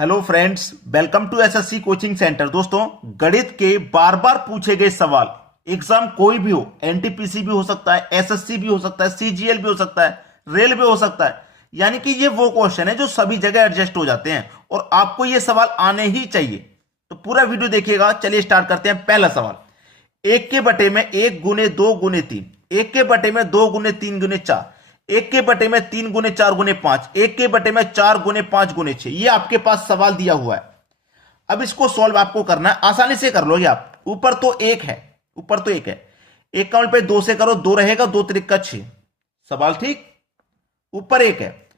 Hello friends, welcome to SSC coaching centre. दोस्तों, गणित के बार बार पूछे गए सवाल, एग्जाम कोई भी हो, एनटीपीसी भी हो सकता है, एसएससी भी हो सकता है, सीजीएल भी हो सकता है, रेल भी हो सकता है। यानी कि ये वो क्वेश्चन है जो सभी जगह एडजस्ट हो जाते हैं और आपको ये सवाल आने ही चाहिए। तो पूरा वीडियो देखिएगा। चलिए स्टार्ट करते हैं। पहला सवाल, एक के बटे में 1 गुने 2 गुने 3, एक के बटे में 2 गुने 3 गुने 4, एक के बटे में 3 गुने 4 गुने 5, एक के बटे में 4 गुने 5 गुने 6। ये आपके पास सवाल दिया हुआ है। अब इसको सॉल्व आपको करना है, आसानी से कर लोगे आप। ऊपर तो एक है, ऊपर तो एक है, एक का पे 2 से करो, 2 रहेगा, 2 त्रिक का 6। सवाल ठीक। ऊपर एक है,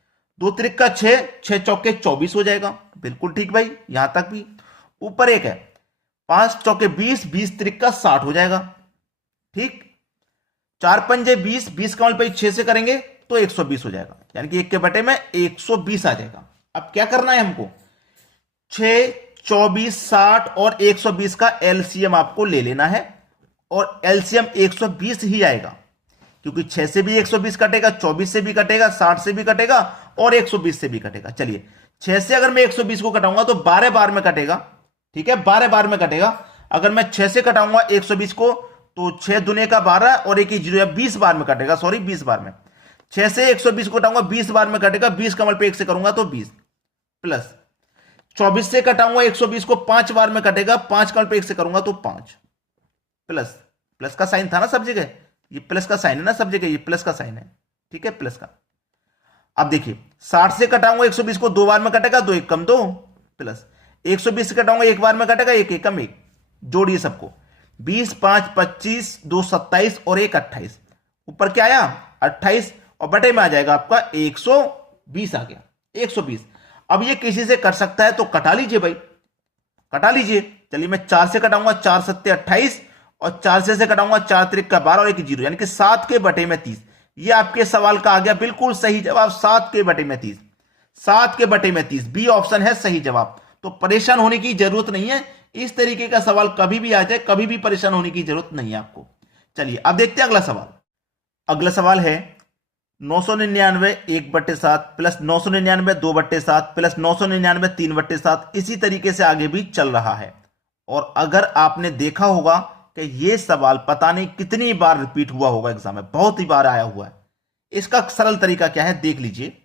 2 त्रिक का 6, 6 चौके 24 हो जाएगा। बिल्कुल ठीक भाई, यहां तक भी। ऊपर एक है, 5 चौके 20, 20 त्रिक का 60 हो जाएगा। ठीक। 4 पंजे 20, 20 का पे 6 से करेंगे तो 120 हो जाएगा, यानी कि एक के बटे में 120 आ जाएगा। अब क्या करना है हमको, 6, 24, 60 और 120 का एलसीएम आपको ले लेना है और एलसीएम 120 ही आएगा, क्योंकि 6 से भी 120 कटेगा, 24 से भी कटेगा, 60 से भी कटेगा और 120 से भी कटेगा। चलिए, 6 से अगर मैं 120 को कटाऊंगा तो 12 बार में कटेगा। ठीक है, 12 बार में कटेगा। अगर मैं 6 से कटाऊंगा 120 को तो 6 दुने का 12 और एक ही जीरो है, 20 बार में कटेगा। सॉरी, 20 बार में। 6 से 120 को कटाऊंगा 20 बार में कटेगा। 20 कमल पे 1 से करूंगा तो 20 प्लस 24 से कटाऊंगा 120 को 5 बार में कटेगा। 5 कमल पे 1 से करूंगा तो 5 प्लस, प्लस का साइन था ना सब जगह, ये प्लस का साइन है ना सब जगह, ये प्लस का साइन है। ठीक है, प्लस का। अब देखिए, 60 से कटाऊंगा 120 को 2 बार में कटेगा, 2 1 कम 2 प्लस 120 से कटाऊंगा 1 बार में कटेगा, 1 1 कम 1। जोड़िए सबको, 20 5 25, 2 27 और 1 28। ऊपर क्या आया 28 और बटे में आ जाएगा आपका 120 आ गया, 120। अब ये किसी से कट सकता है तो कटा लीजिए भाई, कटा लीजिए। चलिए, मैं 4 से कटाऊंगा, 4 सत्ते 28 और 4 से कटाऊंगा 4 त्रिक का 12 और 1 जीरो, यानी कि 7 के बटे में 30। ये आपके सवाल का आ गया बिल्कुल सही जवाब, 7 के बटे में 30। 7 के बटे में 30 बी ऑप्शन है सही जवाब। तो परेशान होने की जरूरत नहीं है, इस तरीके का सवाल कभी भी आ जाए, कभी भी परेशान होने की जरूरत नहीं है आपको। चलिए अब देखते हैं अगला सवाल। अगला सवाल है 999 1/7 प्लस 999 2/7 प्लस 999 3/7। इसी तरीके से आगे भी चल रहा है। और अगर आपने देखा होगा कि यह सवाल पता नहीं कितनी बार रिपीट हुआ होगा एग्जाम में, बहुत ही बार आया हुआ है। इसका सरल तरीका क्या है देख लीजिए।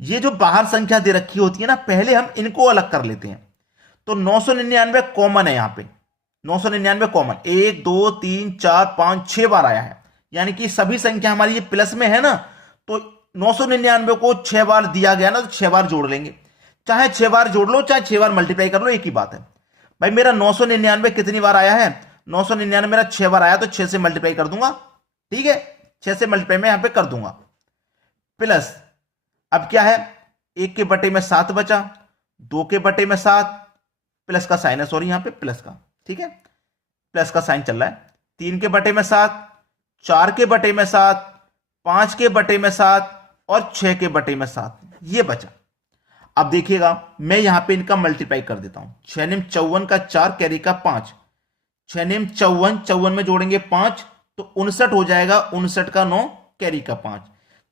ये जो बाहर संख्या दे रखी होती है ना, पहले हम इनको अलग कर लेते हैं। तो 999 कॉमन है, यहां पे 999 कॉमन, 1 2 3 4 5 6 बार आया है, यानी कि सभी संख्या हमारी ये प्लस में है ना, तो 999 को 6 बार दिया गया ना, तो 6 बार जोड़ लेंगे। चाहे 6 बार जोड़ लो, चाहे 6 बार मल्टीप्लाई कर लो, एक ही बात है भाई। मेरा 999 कितनी बार आया है, 999 मेरा 6 बार आया, तो 6 से मल्टीप्लाई कर दूंगा। ठीक है, 6 से मल्टीप्लाई में यहां पे कर दूंगा। प्लस अब क्या है, 1 के बटे में 7 बचा, 2 के बटे में 7, प्लस का साइन है, सॉरी यहां पे प्लस का। ठीक है, प्लस का साइन चल रहा है। 3 के बटे में 7, 4 के बटे में 7, 5 के बटे में 7 और 6 के बटे में 7, ये बचा। अब देखिएगा, मैं यहां पे इनका मल्टीप्लाई कर देता हूं। 6 निम 54 का 4 कैरी का 5, 6 निम 54, 54 में जोड़ेंगे 5 तो 59 हो जाएगा, 59 का 9 कैरी का 5,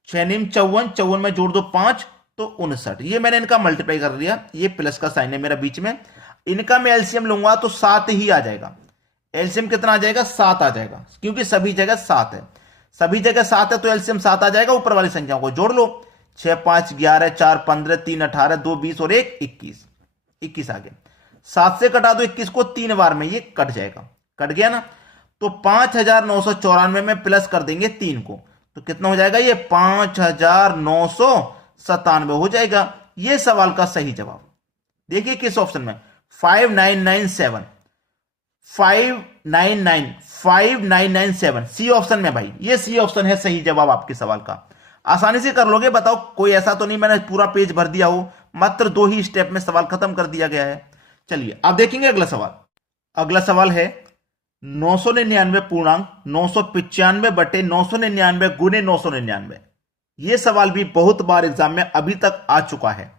6 निम 54, 54 में जोड़ दो 5 तो 59। ये मैंने इनका मल्टीप्लाई कर दिया, ये प्लस का साइन है मेरा बीच में। इनका मैं एलसीएम लूंगा तो 7 ही आ जाएगा। एलसीएम कितना आ जाएगा, 7 आ जाएगा, क्योंकि सभी जगह 7 है, सभी जगह 7 है तो एलसीएम 7 आ जाएगा। ऊपर वाली संख्याओं को जोड़ लो, 6 5 11, 4 15, 3 18, 2 20 और 1 21, 21 आ गया। 7 से कटा दो 21 को 3 बार में, ये कट जाएगा, कट गया ना। तो 5994 में प्लस कर देंगे 3 को, तो कितना हो जाएगा, ये 5997 हो जाएगा। ये सवाल का सही जवाब देखिए किस ऑप्शन में, 5997, 5997 सी ऑप्शन में भाई, ये सी ऑप्शन है सही जवाब आपके सवाल का। आसानी से कर लोगे, बताओ। कोई ऐसा तो नहीं मैंने पूरा पेज भर दिया हो, मात्र 2 ही स्टेप में सवाल खत्म कर दिया गया है। चलिए अब देखेंगे अगला सवाल। अगला सवाल है 999 पूर्णांक 995 बटे 999 गुने 999। यह सवाल भी बहुत बार एग्जाम में अभी तक आ चुका है।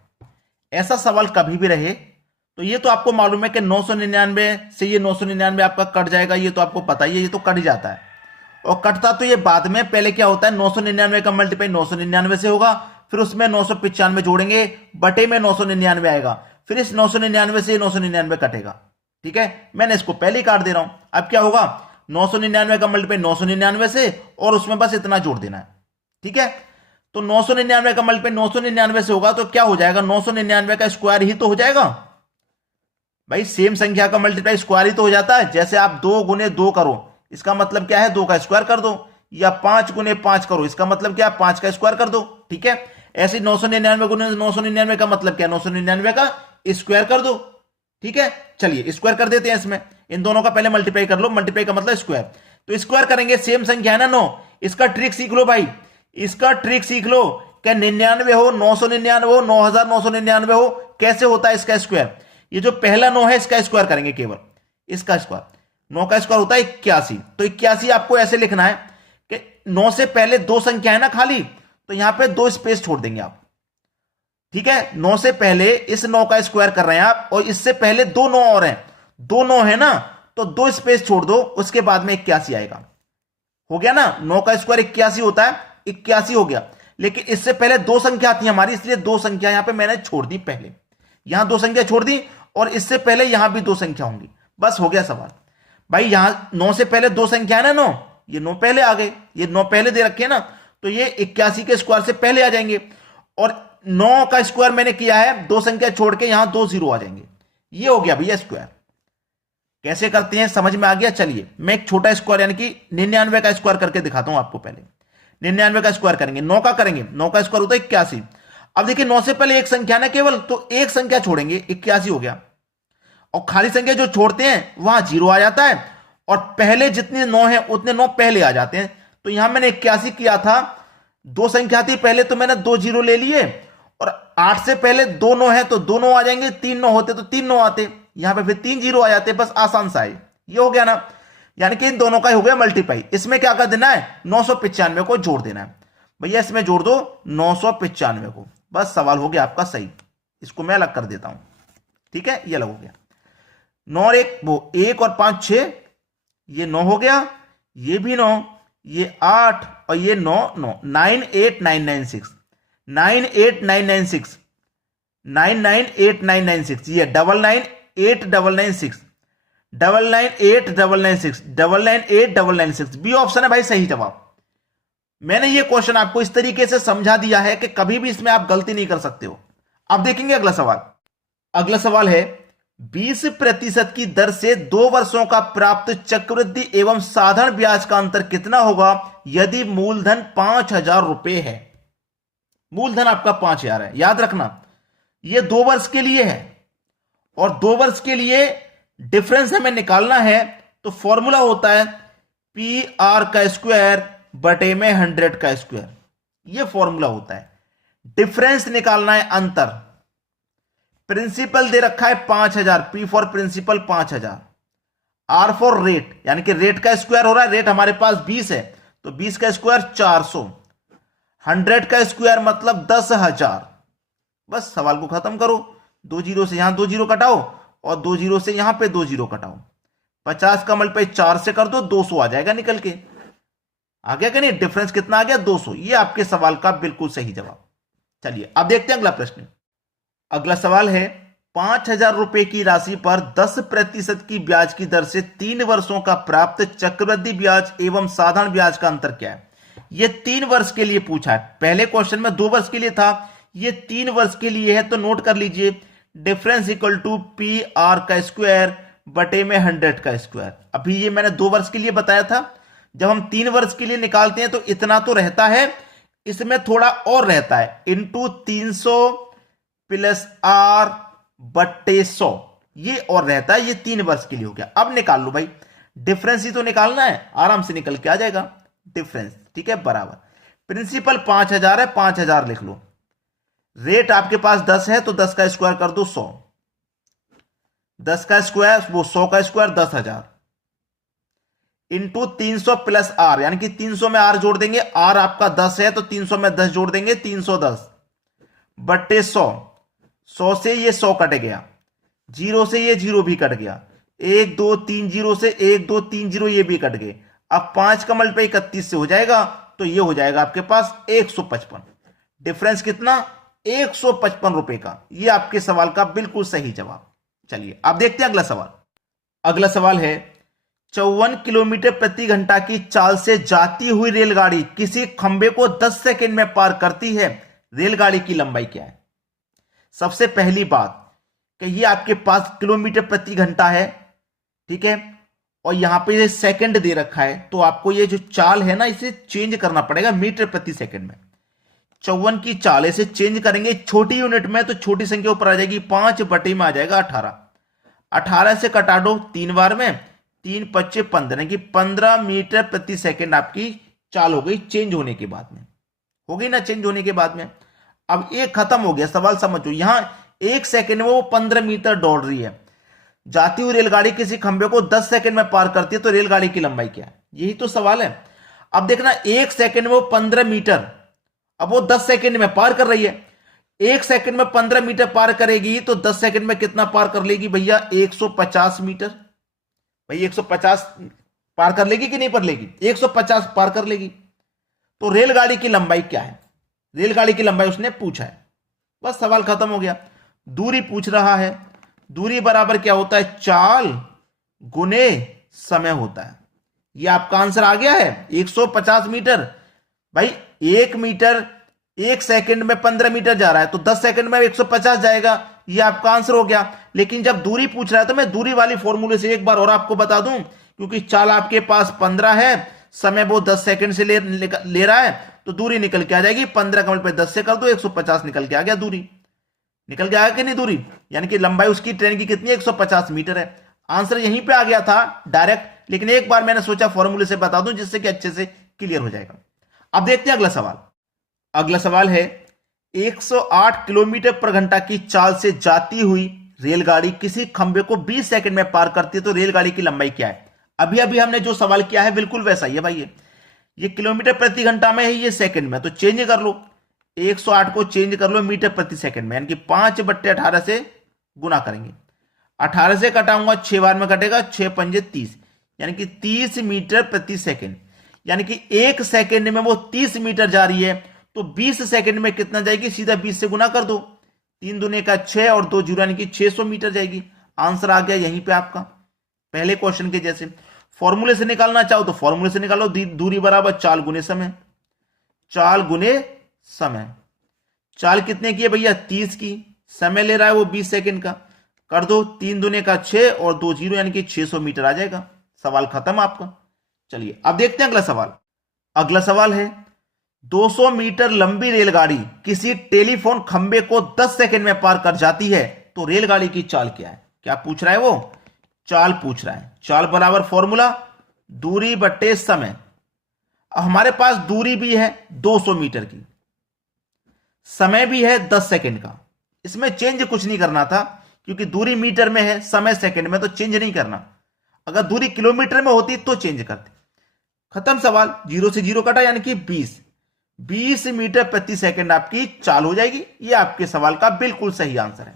ऐसा सवाल कभी भी रहे तो ये तो आपको मालूम है कि 999 से ये 999 आपका कट जाएगा, ये तो आपको पता ही है, ये तो कट ही जाता है। और कटता तो ये बाद में, पहले क्या होता है, 999 का मल्टीप्लाई 999 से होगा, फिर उसमें 995 जोड़ेंगे, बटे में 999 आएगा, फिर इस 999 से 999 कटेगा। ठीक है, मैंने इसको पहले ही काट दे रहा हूं। अब क्या होगा, 999 का मल्टीप्लाई 999 से और उसमें बस इतना जोड़ देना है। ठीक है, तो 999 का मल्टीप्लाई 999 से होगा तो क्या हो जाएगा, 999 का स्क्वायर ही तो हो जाएगा भाई। सेम संख्या का मल्टीप्लाई स्क्वायर ही तो हो जाता है। जैसे आप 2 गुने 2 करो, इसका मतलब क्या है, 2 का स्क्वायर कर दो, या 5 गुने 5 करो, इसका मतलब क्या है, 5 का स्क्वायर कर दो। ठीक है, ऐसे 999 गुने 999 का मतलब क्या है, 999 का स्क्वायर कर दो। ठीक है, चलिए स्क्वायर कर देते हैं इसमें, इन दोनों का पहले मल्टीप्लाई कर लो, मल्टीप्लाई का मतलब स्क्वायर, तो स्क्वायर करेंगे, सेम संख्या है ना 9। इसका ट्रिक सीख लो भाई, इसका ट्रिक सीख लो, क्या 99 हो, 999 हो, 9999 हो, कैसे होता है इसका स्क्वायर। ये जो पहला 9 है इसका स्क्वायर करेंगे, केवल इसका स्क्वायर। 9 का स्क्वायर होता है 81, तो 81 आपको ऐसे लिखना है कि 9 से पहले 2 संख्या है ना खाली, तो यहां पे 2 स्पेस छोड़ देंगे आप। ठीक है, 9 से पहले इस 9 का स्क्वायर कर रहे हैं आप, और इससे पहले 2 9 और हैं, 2 9 है ना, तो 2 स्पेस छोड़ दो, उसके बाद में 81 आएगा। हो गया ना, 9 का स्क्वायर 81 होता है, 81 हो गया। लेकिन इससे पहले 2 संख्या आती है हमारी, इसलिए 2 संख्या यहां पे मैंने छोड़ दी, पहले यहां 2 संख्या छोड़ दी, और इससे पहले यहां भी 2 संख्या होंगी। बस हो गया सवाल भाई। यहां 9 से पहले 2 संख्या है ना 9, ये 9 पहले आ गए, ये 9 पहले दे रखे हैं ना, तो ये 81 के स्क्वायर से पहले आ जाएंगे। और 9 का स्क्वायर मैंने किया है, 2 संख्या छोड़ के यहां 2 जीरो आ जाएंगे। ये हो गया भैया स्क्वायर। कैसे करते हैं समझ में आ गया। चलिए मैं एक छोटा स्क्वायर यानी कि 99 का स्क्वायर करके दिखाता हूं आपको। पहले 99 का स्क्वायर करेंगे, 9 का करेंगे, 9 का स्क्वायर होता है 81। अब देखिए 9 से पहले एक संख्या ना केवल, तो एक संख्या छोड़ेंगे, 81 हो गया। और खाली संख्या जो छोड़ते हैं वहां जीरो आ जाता है, और पहले जितने 9 है उतने 9 पहले आ जाते हैं। तो यहां मैंने 81 किया था, 2 संख्या थी पहले, तो मैंने 2 जीरो ले लिए, और 8 से पहले 2 9 है तो 2 9 आ जाएंगे, 3 9 होते तो 3 9 आते, यहां पे फिर 3 जीरो आ जाते, बस आसान सा है। ये हो गया ना, यानी कि इन दोनों का हो गया मल्टीप्लाई। इसमें क्या कर देना है, 995 को जोड़ देना है भैया, इसमें जोड़ दो 995 को, बस सवाल हो गया आपका सही। इसको मैं अलग कर देता हूं। ठीक है, ये अलग हो गया। 9 और 1 वो 1 और 5 6, ये 9 हो गया, ये भी 9, ये 8 और ये 9 9, 98996, 98996, 99896, ये 99896, 99896, 99896 बी ऑप्शन है भाई सही जवाब। मैंने ये क्वेश्चन आपको इस तरीके से समझा दिया है कि कभी भी इसमें आप गलती नहीं कर सकते हो। अब देखेंगे अगला सवाल। अगला सवाल है 20% की दर से 2 वर्षों का प्राप्त चक्रवृद्धि एवं साधारण ब्याज का अंतर कितना होगा यदि मूलधन 5000 रुपए है। मूलधन आपका 5000 है, याद रखना यह 2 वर्ष के लिए है, और 2 वर्ष के लिए डिफरेंस हमें निकालना है, तो फॉर्मूला होता है पी आर का स्क्वायर बटे में 100 का स्क्वायर। यह फॉर्मूला होता है, डिफरेंस निकालना है, अंतर। प्रिंसिपल दे रखा है 5000, P for principal 5000, R for rate, यानी कि रेट का स्क्वायर हो रहा है, रेट हमारे पास 20 है, तो 20 का स्क्वायर 400, 100 का स्क्वायर मतलब 10,000। बस सवाल को खत्म करो, 2 जीरो से यहां 2 जीरो कटाओ, और 2 जीरो से यहां पे 2 जीरो कटाओ, 50 का मल्टीप्लाई 4 से कर दो, 200 आ जाएगा निकल के। आ गया कि नहीं, डिफरेंस कितना आ गया 200। ये आपके सवाल का बिल्कुल सही जवाब। चलिए अब देखते हैं अगला प्रश्न। अगला सवाल है 5000 रुपए की राशि पर 10% की ब्याज की दर से 3 वर्षों का प्राप्त चक्रवृद्धि ब्याज एवं साधारण ब्याज का अंतर क्या है। यह 3 वर्ष के लिए पूछा है, पहले क्वेश्चन में 2 वर्ष के लिए था, यह 3 वर्ष के लिए है, तो नोट कर लीजिए difference equal to P R का स्क्वायर बटे में 100 का स्क्वायर। अभी ये मैंने 2 वर्ष के लिए बताया था, जब हम 3 वर्ष के लिए निकालते हैं तो इतना तो रहता है, इसमें थोड़ा और रहता है, इंटू 300 प्लस आर बट्टे 100, ये और रहता है, ये 3 वर्ष के लिए हो गया। अब निकाल लो भाई, डिफरेंस ही तो निकालना है, आराम से निकल के आ जाएगा डिफरेंस। ठीक है, बराबर प्रिंसिपल 5000 है, 5000 लिख लो, रेट आपके पास 10 है तो 10 का स्क्वायर कर दो 100, 10 का स्क्वायर वो 100 का स्क्वायर 10,000, इंटू 300 प्लस आर, यानी कि 300 में आर जोड़ देंगे, आर आपका 10 है तो 300 में 10 जोड़ देंगे, 310 बट्टे 100, 100 से ये 100 कट गया, जीरो से ये जीरो भी कट गया, 1 2 3 जीरो से 1 2 3 जीरो ये भी कट गए। अब 5 का मल्टीप्लाई 31 से हो जाएगा, तो ये हो जाएगा आपके पास 155। डिफरेंस कितना 155 रुपए का। ये आपके सवाल का बिल्कुल सही जवाब। चलिए अब देखते हैं अगला सवाल। अगला सवाल है 54 किलोमीटर प्रति घंटा की चाल से जाती हुई रेलगाड़ी किसी खंबे को 10 सेकंड में पार करती है, रेलगाड़ी की लंबाई क्या है? सबसे पहली बात कि ये आपके पास किलोमीटर प्रति घंटा है, ठीक है, और यहां पे ये सेकंड दे रखा है, तो आपको ये जो चाल है ना इसे चेंज करना पड़ेगा मीटर प्रति सेकंड में। 54 की चाल इसे चेंज करेंगे छोटी यूनिट में तो छोटी संख्या ऊपर आ जाएगी, 5 बटे में आ जाएगा 18। 18 से कटा दो 3 बार में, 3 पच्चे 15 की 15 मीटर प्रति सेकंड आपकी चाल हो गई चेंज होने के बाद में। हो गई ना चेंज होने के बाद में। अब एक खत्म हो गया, सवाल समझो। यहां 1 सेकंड में वो 15 मीटर दौड़ रही है। जाती हुई रेलगाड़ी किसी खंबे को 10 सेकंड में पार करती है तो रेलगाड़ी की लंबाई क्या है? यही तो सवाल है। अब देखना 1 सेकंड में वो 15 मीटर, अब वो 10 सेकंड में पार कर रही है। 1 सेकंड में 15 मीटर पार करेगी तो 10 सेकंड में कितना पार कर लेगी भैया? 150 मीटर। भाई 150 पार कर लेगी कि नहीं कर लेगी? 150 पार कर लेगी। तो रेलगाड़ी की लंबाई क्या है? रेलगाड़ी की लंबाई उसने पूछा है, बस सवाल खत्म हो गया। दूरी पूछ रहा है, दूरी बराबर क्या होता है? चाल गुने समय होता है। ये आपका आंसर आ गया है 150 मीटर। भाई 1 मीटर 1 सेकंड में 15 मीटर जा रहा है तो 10 सेकंड में 150 जाएगा, ये आपका आंसर हो गया। लेकिन जब दूरी पूछ रहा है तो मैं दूरी वाली फॉर्मूले से एक बार और आपको बता दूं, क्योंकि चाल आपके पास 15 है, समय वो 10 सेकंड से ले रहा है, तो दूरी निकल के आ जाएगी 15 का मल्टीप्लाई 10 से कर दो 150 निकल के आ गया। दूरी निकल के आया कि नहीं? दूरी यानी कि लंबाई उसकी ट्रेन की कितनी है? 150 मीटर है। आंसर यहीं पे आ गया था डायरेक्ट, लेकिन एक बार मैंने सोचा फॉर्मूले से बता दूं जिससे कि अच्छे से क्लियर हो जाएगा। अब देखते हैं अगला सवाल। अगला सवाल है 108 किलोमीटर पर घंटा की चाल से जाती हुई रेलगाड़ी किसी खंबे को 20 सेकंड में पार करती है तो रेलगाड़ी की लंबाई क्या है? अभी अभी हमने जो सवाल किया है बिल्कुल वैसा ही है भाई। ये किलोमीटर प्रति घंटा में है, ये सेकंड में, तो चेंज कर लो। 108 को चेंज कर लो मीटर प्रति सेकंड में, यानी कि 5 बट्टे 18 से गुना करेंगे। 18 से कटाऊंगा 6 बार में कटेगा, 6 पंजे 30, यानी कि 30 मीटर प्रति सेकंड। यानी कि 1 सेकंड में वो 30 मीटर जा रही है तो 20 सेकंड में कितना जाएगी? सीधा 20 से गुना कर दो, 3 दूने का 6 और 2 जीरो यानी कि 600 मीटर जाएगी। आंसर आ गया यहीं पे आपका, पहले क्वेश्चन के जैसे। फॉर्मूले से निकालना चाहो तो फॉर्मूले से निकालो, दूरी बराबर चाल गुने समय। चाल गुने समय, चाल कितने की है भैया? 30 की, समय ले रहा है वो 20 सेकंड का, कर दो 3 दूने का 6 और 2 जीरो यानी कि 600 मीटर आ जाएगा। सवाल खत्म आपका। चलिए अब देखते हैं अगला सवाल। अगला सवाल है 200 मीटर लंबी रेलगाड़ी किसी टेलीफोन खंबे को 10 सेकंड में पार कर जाती है तो रेलगाड़ी की चाल क्या है? क्या पूछ रहा है वो? चाल पूछ रहा है। चाल बराबर फॉर्मूला दूरी बट्टे समय। हमारे पास दूरी भी है 200 मीटर की, समय भी है 10 सेकंड का। इसमें चेंज कुछ नहीं करना था क्योंकि दूरी मीटर में है, समय सेकंड में, तो चेंज नहीं करना। अगर दूरी किलोमीटर में होती तो चेंज करते। खत्म सवाल, 0 से 0 कटा यानी कि 20 मीटर प्रति सेकंड आपकी चाल हो जाएगी। ये आपके सवाल का बिल्कुल सही आंसर है।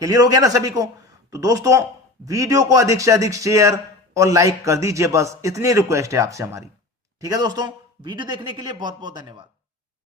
क्लियर हो गया ना सभी को? तो दोस्तों वीडियो को अधिक से अधिक शेयर और लाइक कर दीजिए, बस इतनी रिक्वेस्ट है आपसे हमारी। ठीक है दोस्तों, वीडियो देखने के लिए बहुत बहुत धन्यवाद।